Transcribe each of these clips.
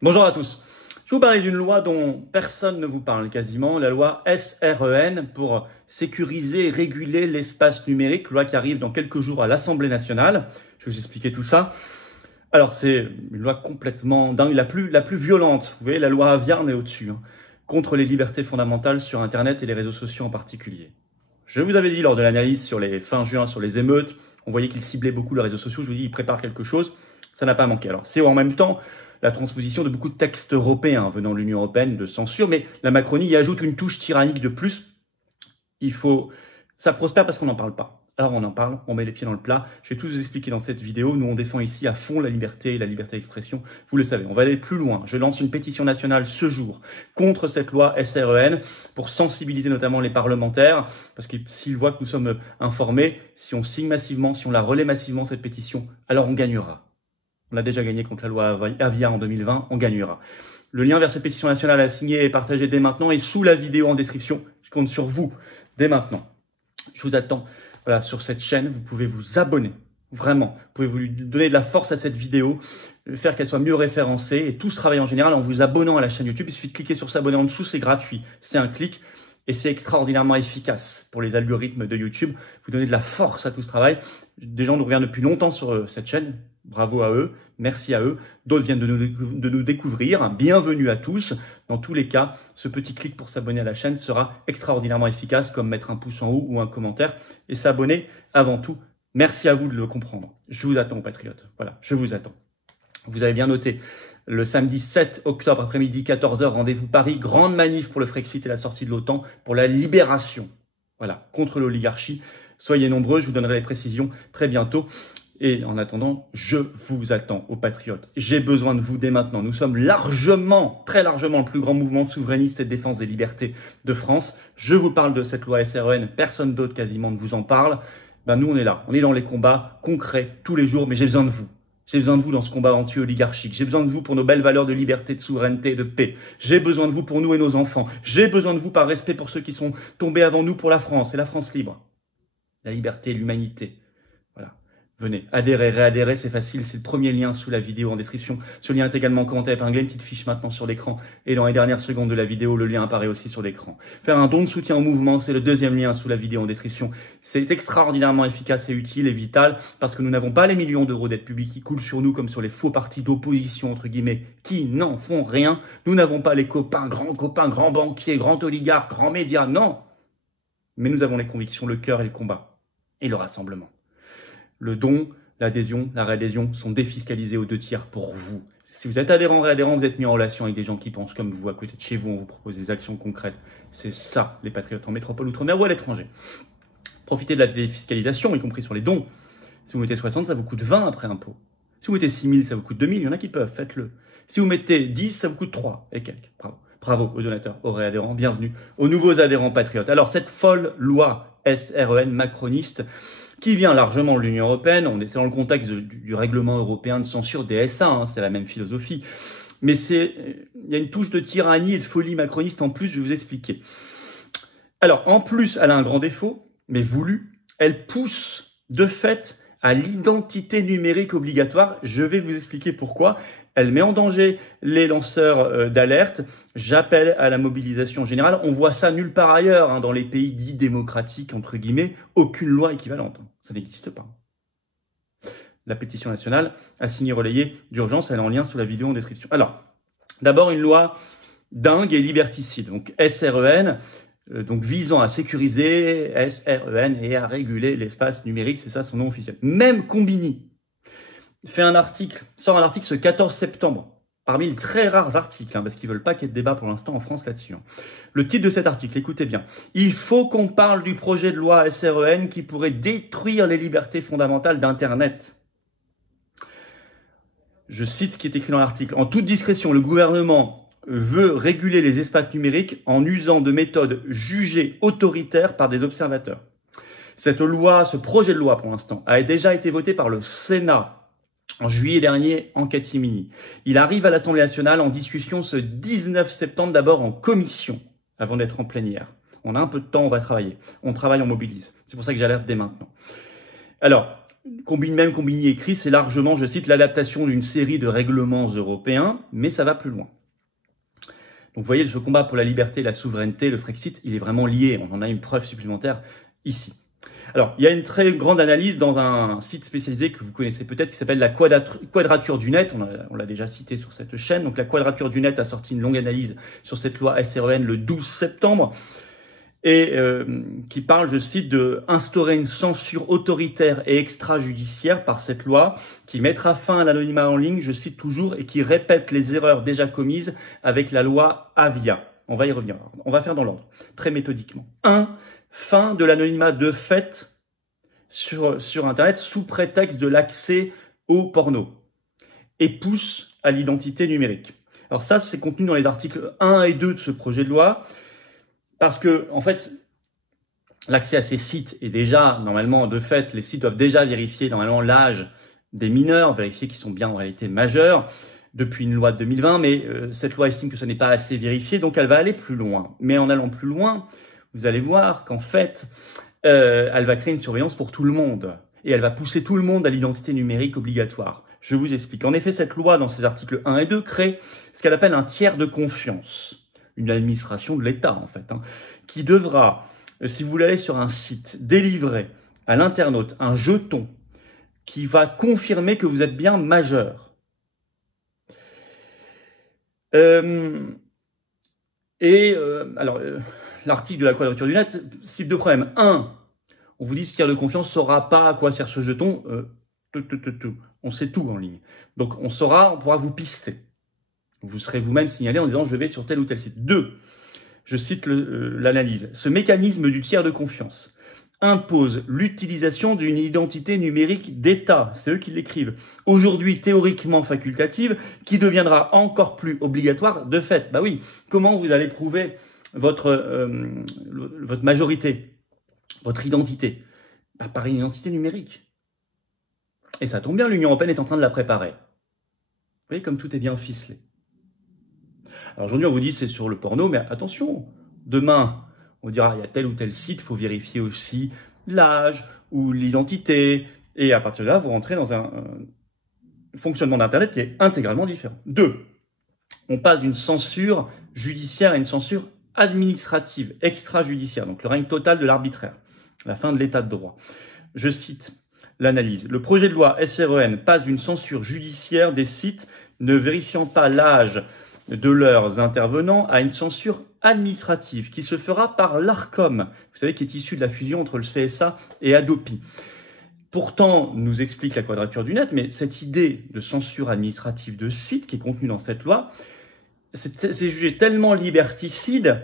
Bonjour à tous. Je vous parle d'une loi dont personne ne vous parle quasiment, la loi SREN pour sécuriser et réguler l'espace numérique, loi qui arrive dans quelques jours à l'Assemblée nationale. Je vais vous expliquer tout ça. Alors c'est une loi complètement dingue, la plus violente. Vous voyez, la loi Aviarne est au-dessus, contre les libertés fondamentales sur Internet et les réseaux sociaux en particulier. Je vous avais dit lors de l'analyse sur les fin juin, sur les émeutes, on voyait qu'il ciblait beaucoup les réseaux sociaux, je vous dis, il prépare quelque chose, ça n'a pas manqué. Alors c'est en même temps la transposition de beaucoup de textes européens venant de l'Union européenne de censure, mais la Macronie y ajoute une touche tyrannique de plus. Ça prospère parce qu'on n'en parle pas. Alors on en parle, on met les pieds dans le plat. Je vais tout vous expliquer dans cette vidéo. Nous on défend ici à fond la liberté d'expression. Vous le savez, on va aller plus loin. Je lance une pétition nationale ce jour contre cette loi SREN pour sensibiliser notamment les parlementaires, parce que s'ils voient que nous sommes informés, si on signe massivement, si on la relaie massivement cette pétition, alors on gagnera. On l'a déjà gagné contre la loi Avia en 2020, on gagnera. Le lien vers cette pétition nationale à signer et partager dès maintenant est sous la vidéo en description. Je compte sur vous dès maintenant. Je vous attends sur cette chaîne. Vous pouvez vous abonner, vraiment. Vous pouvez vous donner de la force à cette vidéo, faire qu'elle soit mieux référencée et tout ce travail en général en vous abonnant à la chaîne YouTube. Il suffit de cliquer sur s'abonner en dessous, c'est gratuit. C'est un clic. Et c'est extraordinairement efficace pour les algorithmes de YouTube. Vous donnez de la force à tout ce travail. Des gens nous regardent depuis longtemps sur cette chaîne. Bravo à eux. Merci à eux. D'autres viennent de nous découvrir. Bienvenue à tous. Dans tous les cas, ce petit clic pour s'abonner à la chaîne sera extraordinairement efficace, comme mettre un pouce en haut ou un commentaire. Et s'abonner avant tout. Merci à vous de le comprendre. Je vous attends, patriotes. Voilà, je vous attends. Vous avez bien noté. Le samedi 7 octobre, après-midi, 14h, rendez-vous Paris, grande manif pour le Frexit et la sortie de l'OTAN, pour la libération, voilà, contre l'oligarchie. Soyez nombreux, je vous donnerai les précisions très bientôt. Et en attendant, je vous attends, aux patriotes. J'ai besoin de vous dès maintenant. Nous sommes largement, très largement, le plus grand mouvement souverainiste et de défense des libertés de France. Je vous parle de cette loi SREN, personne d'autre quasiment ne vous en parle. Nous, on est là, on est dans les combats concrets tous les jours, mais j'ai besoin de vous. J'ai besoin de vous dans ce combat anti-oligarchique. J'ai besoin de vous pour nos belles valeurs de liberté, de souveraineté et de paix. J'ai besoin de vous pour nous et nos enfants. J'ai besoin de vous par respect pour ceux qui sont tombés avant nous pour la France et la France libre. La liberté et l'humanité. Voilà. Venez, adhérez, réadhérez, c'est facile. C'est le premier lien sous la vidéo en description. Ce lien est également commenté épinglé, une petite fiche maintenant sur l'écran. Et dans les dernières secondes de la vidéo, le lien apparaît aussi sur l'écran. Faire un don de soutien au mouvement, c'est le deuxième lien sous la vidéo en description. C'est extraordinairement efficace et utile et vital parce que nous n'avons pas les millions d'euros d'aide publique qui coulent sur nous comme sur les faux partis d'opposition, entre guillemets, qui n'en font rien. Nous n'avons pas les copains, grands banquiers, grands oligarques, grands médias, non. Mais nous avons les convictions, le cœur et le combat. Et le rassemblement. Le don, l'adhésion, la réadhésion sont défiscalisés aux 2/3 pour vous. Si vous êtes adhérent, réadhérent, vous êtes mis en relation avec des gens qui pensent comme vous à côté de chez vous, on vous propose des actions concrètes. C'est ça, les patriotes en métropole, outre-mer ou à l'étranger. Profitez de la défiscalisation, y compris sur les dons. Si vous mettez 60, ça vous coûte 20 après impôt. Si vous mettez 6 000, ça vous coûte 2 000. Il y en a qui peuvent, faites-le. Si vous mettez 10, ça vous coûte 3 et quelques. Bravo. Bravo aux donateurs, aux réadhérents. Bienvenue aux nouveaux adhérents patriotes. Alors, cette folle loi SREN macroniste qui vient largement de l'Union européenne, c'est dans le contexte du règlement européen de censure des SA, c'est la même philosophie. Mais il y a une touche de tyrannie et de folie macroniste en plus, je vais vous expliquer. Alors, en plus, elle a un grand défaut, mais voulu, elle pousse de fait à l'identité numérique obligatoire. Je vais vous expliquer pourquoi. Elle met en danger les lanceurs d'alerte. J'appelle à la mobilisation générale. On voit ça nulle part ailleurs, dans les pays dits démocratiques, entre guillemets. Aucune loi équivalente. Ça n'existe pas. La pétition nationale a signé relayée d'urgence. Elle est en lien sous la vidéo en description. Alors, d'abord une loi dingue et liberticide. Donc SREN, donc visant à sécuriser SREN et à réguler l'espace numérique. C'est ça son nom officiel. Même Combini sort un article ce 14 septembre, parmi les très rares articles, parce qu'ils veulent pas qu'il y ait de débat pour l'instant en France là-dessus. Le titre de cet article, écoutez bien, « Il faut qu'on parle du projet de loi SREN qui pourrait détruire les libertés fondamentales d'Internet. » Je cite ce qui est écrit dans l'article. « En toute discrétion, le gouvernement veut réguler les espaces numériques en usant de méthodes jugées autoritaires par des observateurs. » Cette loi, ce projet de loi pour l'instant, a déjà été voté par le Sénat en juillet dernier, en catimini. Il arrive à l'Assemblée nationale en discussion ce 19 septembre, d'abord en commission, avant d'être en plénière. On a un peu de temps, on va travailler. On travaille, on mobilise. C'est pour ça que j'alerte dès maintenant. Alors, Combini écrit, c'est largement, je cite, l'adaptation d'une série de règlements européens, mais ça va plus loin. Donc vous voyez, ce combat pour la liberté, la souveraineté, le Frexit, il est vraiment lié. On en a une preuve supplémentaire ici. Alors, il y a une très grande analyse dans un site spécialisé que vous connaissez peut-être qui s'appelle la Quadrature du Net. On l'a déjà cité sur cette chaîne. Donc, la Quadrature du Net a sorti une longue analyse sur cette loi SREN le 12 septembre et qui parle, je cite, de instaurer une censure autoritaire et extrajudiciaire par cette loi qui mettra fin à l'anonymat en ligne, je cite toujours, et qui répète les erreurs déjà commises avec la loi Avia. On va y revenir. On va faire dans l'ordre, très méthodiquement. 1. Fin de l'anonymat de fait sur Internet sous prétexte de l'accès au porno et pousse à l'identité numérique. Alors ça, c'est contenu dans les articles 1 et 2 de ce projet de loi parce que, en fait, l'accès à ces sites est déjà, normalement, de fait, les sites doivent déjà vérifier, normalement, l'âge des mineurs, vérifier qu'ils sont bien en réalité majeurs depuis une loi de 2020, mais cette loi estime que ça n'est pas assez vérifié, donc elle va aller plus loin. Mais en allant plus loin, vous allez voir qu'en fait, elle va créer une surveillance pour tout le monde. Et elle va pousser tout le monde à l'identité numérique obligatoire. Je vous explique. En effet, cette loi, dans ses articles 1 et 2, crée ce qu'elle appelle un tiers de confiance. Une administration de l'État, en fait, qui devra, si vous voulez aller sur un site, délivrer à l'internaute un jeton qui va confirmer que vous êtes bien majeur. L'article de la Quadrature du Net cible deux problèmes. 1, on vous dit ce tiers de confiance ne saura pas à quoi sert ce jeton. On sait tout en ligne. Donc on pourra vous pister. Vous serez vous-même signalé en disant je vais sur tel ou tel site. 2, je cite l'analyse. Ce mécanisme du tiers de confiance impose l'utilisation d'une identité numérique d'État. C'est eux qui l'écrivent. Aujourd'hui théoriquement facultative, qui deviendra encore plus obligatoire de fait. Bah oui, comment vous allez prouver votre majorité, votre identité? Par une identité numérique. Et ça tombe bien, l'Union européenne est en train de la préparer. Vous voyez comme tout est bien ficelé. Alors aujourd'hui, on vous dit c'est sur le porno, mais attention, demain, on dira il y a tel ou tel site, il faut vérifier aussi l'âge ou l'identité. Et à partir de là, vous rentrez dans un fonctionnement d'Internet qui est intégralement différent. 2, on passe d'une censure judiciaire à une censure administrative, extrajudiciaire, donc le règne total de l'arbitraire, la fin de l'état de droit. Je cite l'analyse. Le projet de loi SREN passe d'une censure judiciaire des sites ne vérifiant pas l'âge de leurs intervenants à une censure administrative qui se fera par l'ARCOM, vous savez, qui est issue de la fusion entre le CSA et Adopi. Pourtant, nous explique la Quadrature du Net, mais cette idée de censure administrative de sites qui est contenue dans cette loi, c'est jugé tellement liberticide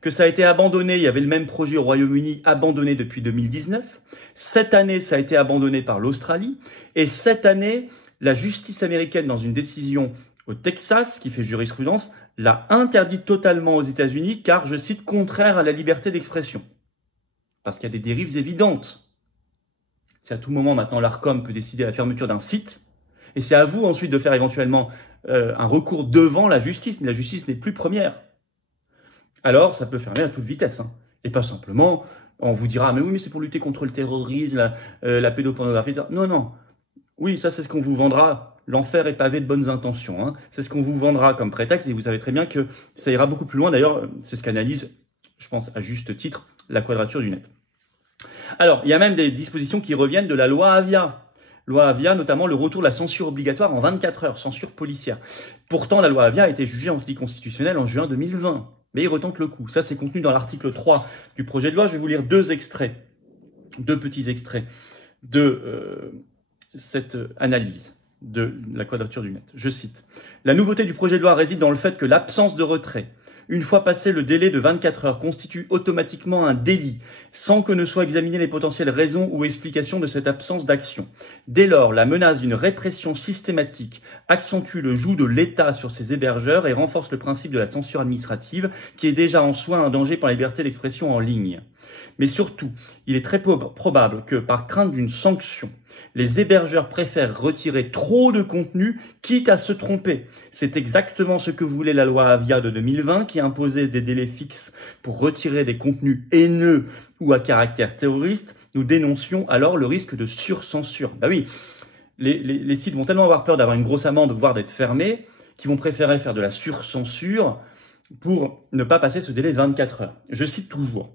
que ça a été abandonné. Il y avait le même projet au Royaume-Uni, abandonné depuis 2019. Cette année, ça a été abandonné par l'Australie. Et cette année, la justice américaine, dans une décision au Texas, qui fait jurisprudence, l'a interdit totalement aux États-Unis, car, je cite, contraire à la liberté d'expression. Parce qu'il y a des dérives évidentes. C'est à tout moment, maintenant, l'ARCOM peut décider la fermeture d'un site. Et c'est à vous ensuite de faire éventuellement un recours devant la justice. Mais la justice n'est plus première. Alors, ça peut fermer à toute vitesse. Et pas simplement, on vous dira, mais oui, mais c'est pour lutter contre le terrorisme, la pédopornographie, etc. Non, non. Oui, ça, c'est ce qu'on vous vendra. L'enfer est pavé de bonnes intentions. C'est ce qu'on vous vendra comme prétexte. Et vous savez très bien que ça ira beaucoup plus loin. D'ailleurs, c'est ce qu'analyse, je pense, à juste titre, la Quadrature du Net. Alors, il y a même des dispositions qui reviennent de la loi Avia. Loi Avia, notamment le retour de la censure obligatoire en 24 heures, censure policière. Pourtant, la loi Avia a été jugée anticonstitutionnelle en juin 2020. Mais il retente le coup. Ça, c'est contenu dans l'article 3 du projet de loi. Je vais vous lire deux petits extraits de cette analyse de la Quadrature du Net. Je cite. « La nouveauté du projet de loi réside dans le fait que l'absence de retrait, une fois passé le délai de 24 heures, constitue automatiquement un délit, sans que ne soient examinées les potentielles raisons ou explications de cette absence d'action. Dès lors, la menace d'une répression systématique accentue le joug de l'État sur ses hébergeurs et renforce le principe de la censure administrative, qui est déjà en soi un danger pour la liberté d'expression en ligne. Mais surtout, il est très probable que, par crainte d'une sanction, les hébergeurs préfèrent retirer trop de contenu, quitte à se tromper. C'est exactement ce que voulait la loi Avia de 2020, qui imposait des délais fixes pour retirer des contenus haineux ou à caractère terroriste. Nous dénoncions alors le risque de surcensure. Bah oui, les sites vont tellement avoir peur d'avoir une grosse amende, voire d'être fermés, qu'ils vont préférer faire de la surcensure pour ne pas passer ce délai de 24 heures. Je cite toujours.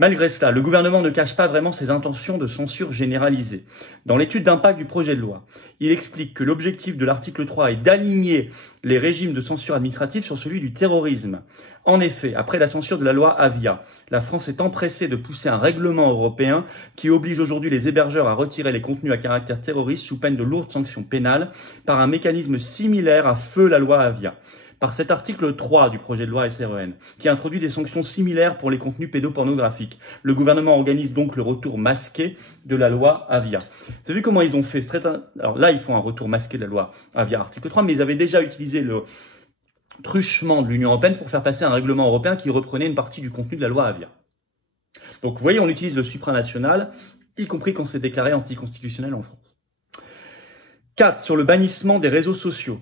Malgré cela, le gouvernement ne cache pas vraiment ses intentions de censure généralisée. Dans l'étude d'impact du projet de loi, il explique que l'objectif de l'article 3 est d'aligner les régimes de censure administrative sur celui du terrorisme. En effet, après la censure de la loi Avia, la France est empressée de pousser un règlement européen qui oblige aujourd'hui les hébergeurs à retirer les contenus à caractère terroriste sous peine de lourdes sanctions pénales par un mécanisme similaire à feu la loi Avia. Par cet article 3 du projet de loi SREN, qui introduit des sanctions similaires pour les contenus pédopornographiques. Le gouvernement organise donc le retour masqué de la loi Avia. Vous avez vu comment ils ont fait? Alors là, ils font un retour masqué de la loi Avia, article 3, mais ils avaient déjà utilisé le truchement de l'Union européenne pour faire passer un règlement européen qui reprenait une partie du contenu de la loi Avia. Donc vous voyez, on utilise le supranational, y compris quand c'est déclaré anticonstitutionnel en France. 4. Sur le bannissement des réseaux sociaux.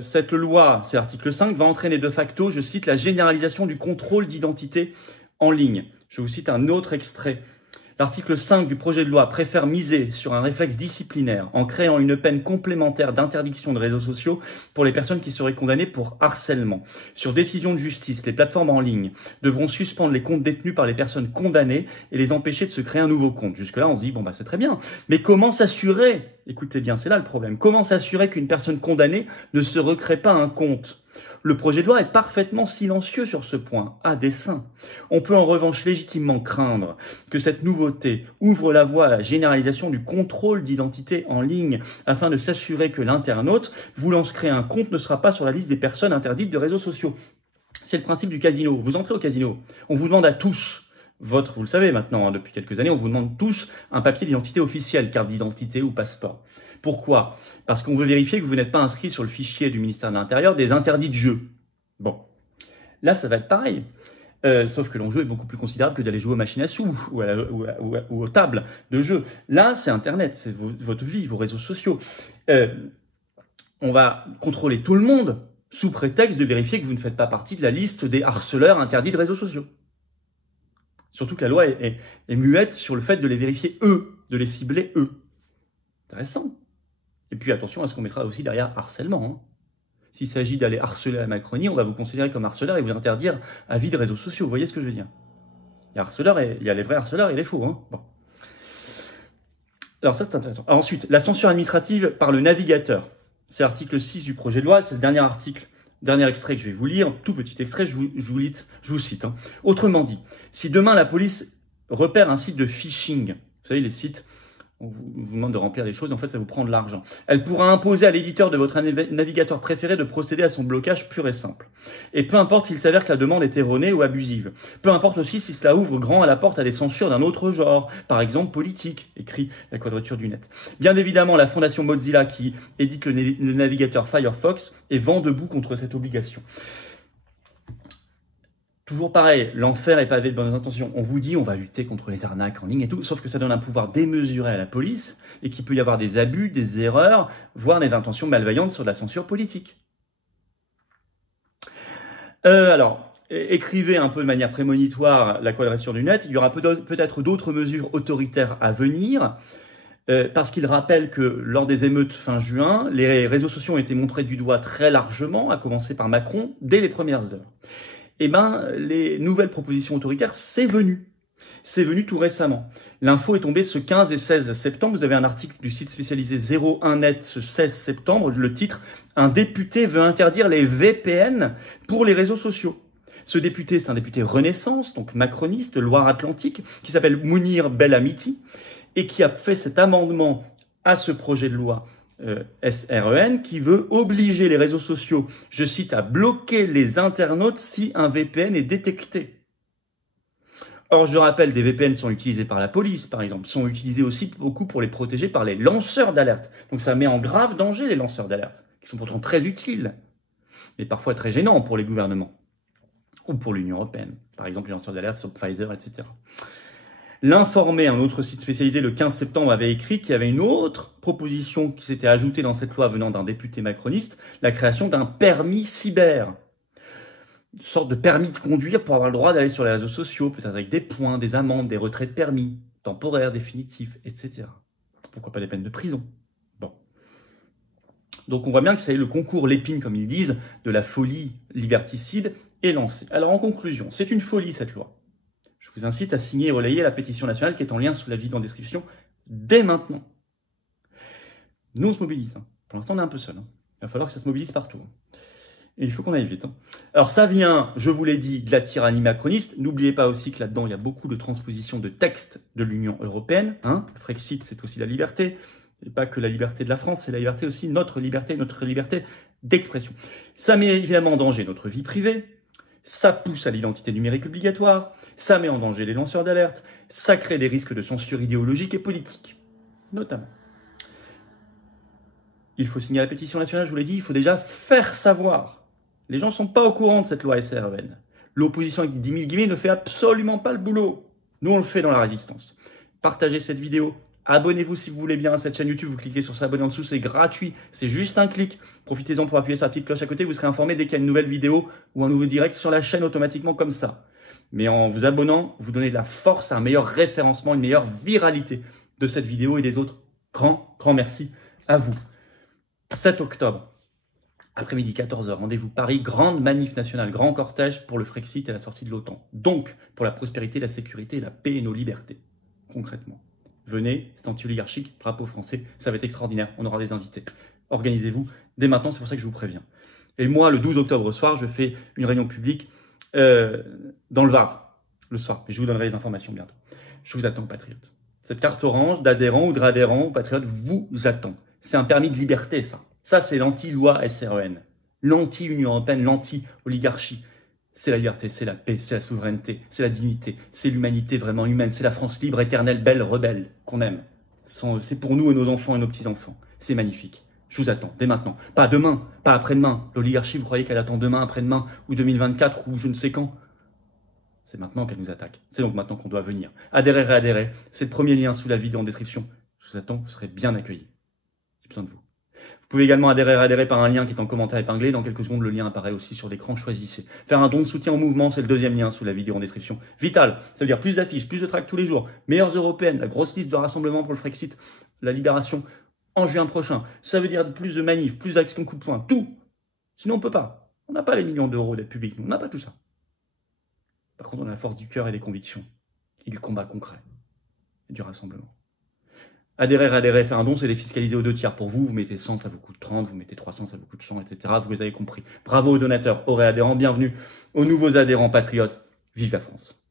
Cette loi, c'est l'article 5, va entraîner de facto, je cite, la généralisation du contrôle d'identité en ligne. Je vous cite un autre extrait. L'article 5 du projet de loi préfère miser sur un réflexe disciplinaire en créant une peine complémentaire d'interdiction de réseaux sociaux pour les personnes qui seraient condamnées pour harcèlement. Sur décision de justice, les plateformes en ligne devront suspendre les comptes détenus par les personnes condamnées et les empêcher de se créer un nouveau compte. Jusque-là, on se dit, bon, bah, c'est très bien. Mais comment s'assurer, écoutez bien, c'est là le problème, comment s'assurer qu'une personne condamnée ne se recrée pas un compte ? Le projet de loi est parfaitement silencieux sur ce point, à dessein. On peut en revanche légitimement craindre que cette nouveauté ouvre la voie à la généralisation du contrôle d'identité en ligne afin de s'assurer que l'internaute voulant se créer un compte ne sera pas sur la liste des personnes interdites de réseaux sociaux. C'est le principe du casino. Vous entrez au casino, on vous demande à tous vous le savez maintenant, depuis quelques années, on vous demande tous un papier d'identité officiel, carte d'identité ou passeport. Pourquoi ? Parce qu'on veut vérifier que vous n'êtes pas inscrit sur le fichier du ministère de l'Intérieur des interdits de jeu. Bon, là ça va être pareil. Sauf que l'enjeu est beaucoup plus considérable que d'aller jouer aux machines à sous ou aux tables de jeu. Là, c'est Internet, c'est votre vie, vos réseaux sociaux. On va contrôler tout le monde sous prétexte de vérifier que vous ne faites pas partie de la liste des harceleurs interdits de réseaux sociaux. Surtout que la loi est muette sur le fait de les vérifier eux, de les cibler eux. Intéressant. Et puis attention à ce qu'on mettra aussi derrière harcèlement. Hein. S'il s'agit d'aller harceler la Macronie, on va vous considérer comme harceleur et vous interdire à vie de réseaux sociaux. Vous voyez ce que je veux dire ? Il y a harceleurs et il y a les vrais harceleurs et les faux. Hein. Bon. Alors ça, c'est intéressant. Alors, ensuite, la censure administrative par le navigateur. C'est l'article 6 du projet de loi, c'est le dernier article. Dernier extrait que je vais vous lire, tout petit extrait, je vous cite. Hein. Autrement dit, si demain la police repère un site de phishing, vous savez les sites, on vous demande de remplir des choses, en fait ça vous prend de l'argent. Elle pourra imposer à l'éditeur de votre navigateur préféré de procéder à son blocage pur et simple. Et peu importe s'il s'avère que la demande est erronée ou abusive. Peu importe aussi si cela ouvre grand à la porte à des censures d'un autre genre, par exemple politique, écrit la Quadrature du Net. Bien évidemment, la fondation Mozilla qui édite le navigateur Firefox est vent debout contre cette obligation. Toujours pareil, l'enfer est pavé de bonnes intentions. On vous dit on va lutter contre les arnaques en ligne et tout, sauf que ça donne un pouvoir démesuré à la police et qu'il peut y avoir des abus, des erreurs, voire des intentions malveillantes sur de la censure politique. Alors, écrivez un peu de manière prémonitoire la Quadrature du Net. Il y aura peut-être d'autres mesures autoritaires à venir, parce qu'il rappelle que lors des émeutes fin juin, les réseaux sociaux ont été montrés du doigt très largement, à commencer par Macron, dès les premières heures. Eh ben, les nouvelles propositions autoritaires, c'est venu. C'est venu tout récemment. L'info est tombée ce 15 et 16 septembre. Vous avez un article du site spécialisé 01net ce 16 septembre. Le titre « Un député veut interdire les VPN pour les réseaux sociaux ». Ce député, c'est un député Renaissance, donc macroniste, Loire-Atlantique, qui s'appelle Mounir Belhamiti et qui a fait cet amendement à ce projet de loi SREN qui veut obliger les réseaux sociaux, je cite, à bloquer les internautes si un VPN est détecté. Or, je rappelle, des VPN sont utilisés par la police, par exemple, sont utilisés aussi beaucoup pour les protéger par les lanceurs d'alerte. Donc ça met en grave danger les lanceurs d'alerte, qui sont pourtant très utiles, mais parfois très gênants pour les gouvernements. ou pour l'Union européenne. Par exemple, les lanceurs d'alerte sur Pfizer, etc. L'Informé, un autre site spécialisé, le 15 septembre, avait écrit qu'il y avait une autre proposition qui s'était ajoutée dans cette loi venant d'un député macroniste, la création d'un permis cyber. Une sorte de permis de conduire pour avoir le droit d'aller sur les réseaux sociaux, peut-être avec des points, des amendes, des retraits de permis, temporaires, définitifs, etc. Pourquoi pas des peines de prison? Bon. Donc on voit bien que c'est le concours Lépine, comme ils disent, de la folie liberticide est lancé. Alors en conclusion, c'est une folie cette loi. Je vous incite à signer et relayer la pétition nationale qui est en lien sous la vidéo en description dès maintenant. Nous on se mobilise. Pour l'instant on est un peu seul. Il va falloir que ça se mobilise partout. Et il faut qu'on aille vite. Alors ça vient, je vous l'ai dit, de la tyrannie macroniste. N'oubliez pas aussi que là-dedans, il y a beaucoup de transpositions de textes de l'Union européenne. Le Frexit, c'est aussi la liberté. Et pas que la liberté de la France, c'est la liberté aussi, notre liberté d'expression. Ça met évidemment en danger notre vie privée. Ça pousse à l'identité numérique obligatoire. Ça met en danger les lanceurs d'alerte. Ça crée des risques de censure idéologique et politique, notamment. Il faut signer la pétition nationale, je vous l'ai dit, il faut déjà faire savoir. Les gens ne sont pas au courant de cette loi SREN. L'opposition avec 10 000 guillemets ne fait absolument pas le boulot. Nous, on le fait dans la résistance. Partagez cette vidéo. Abonnez-vous si vous voulez bien à cette chaîne YouTube. Vous cliquez sur s'abonner en dessous, c'est gratuit. C'est juste un clic. Profitez-en pour appuyer sur la petite cloche à côté. Vous serez informé dès qu'il y a une nouvelle vidéo ou un nouveau direct sur la chaîne automatiquement comme ça. Mais en vous abonnant, vous donnez de la force à un meilleur référencement, une meilleure viralité de cette vidéo et des autres. Grand merci à vous. 7 octobre. Après-midi 14h, rendez-vous Paris, grande manif nationale, grand cortège pour le Frexit et la sortie de l'OTAN. Donc, pour la prospérité, la sécurité, la paix et nos libertés, concrètement. Venez, c'est anti-oligarchique, drapeau français, ça va être extraordinaire, on aura des invités. Organisez-vous dès maintenant, c'est pour ça que je vous préviens. Et moi, le 12 octobre soir, je fais une réunion publique dans le Var, le soir. Et je vous donnerai les informations bientôt. Je vous attends, patriotes. Cette carte orange d'adhérents ou de réadhérents, patriotes, vous attend. C'est un permis de liberté, ça. Ça, c'est l'anti-loi SREN, l'anti-Union européenne, l'anti-oligarchie. C'est la liberté, c'est la paix, c'est la souveraineté, c'est la dignité, c'est l'humanité vraiment humaine, c'est la France libre, éternelle, belle, rebelle, qu'on aime. C'est pour nous et nos enfants et nos petits-enfants. C'est magnifique. Je vous attends, dès maintenant. Pas demain, pas après-demain. L'oligarchie, vous croyez qu'elle attend demain, après-demain, ou 2024, ou je ne sais quand? C'est maintenant qu'elle nous attaque. C'est donc maintenant qu'on doit venir. Adhérer, réadhérer. C'est le premier lien sous la vidéo en description. Je vous attends, vous serez bien accueillis. J'ai besoin de vous. Vous pouvez également adhérer par un lien qui est en commentaire épinglé. Dans quelques secondes, le lien apparaît aussi sur l'écran. Choisissez. Faire un don de soutien au mouvement, c'est le deuxième lien sous la vidéo en description. Vital, ça veut dire plus d'affiches, plus de tracts tous les jours, meilleures européennes, la grosse liste de rassemblements pour le Frexit, la libération en juin prochain. Ça veut dire plus de manifs, plus d'actions coup de poing, tout. Sinon, on peut pas. On n'a pas les millions d'euros d'aide publique, nous. On n'a pas tout ça. Par contre, on a la force du cœur et des convictions. Et du combat concret. Et du rassemblement. Adhérer, faire un don, c'est défiscaliser aux 2/3. Pour vous, vous mettez 100, ça vous coûte 30, vous mettez 300, ça vous coûte 100, etc. Vous les avez compris. Bravo aux donateurs, aux réadhérents, bienvenue aux nouveaux adhérents patriotes. Vive la France!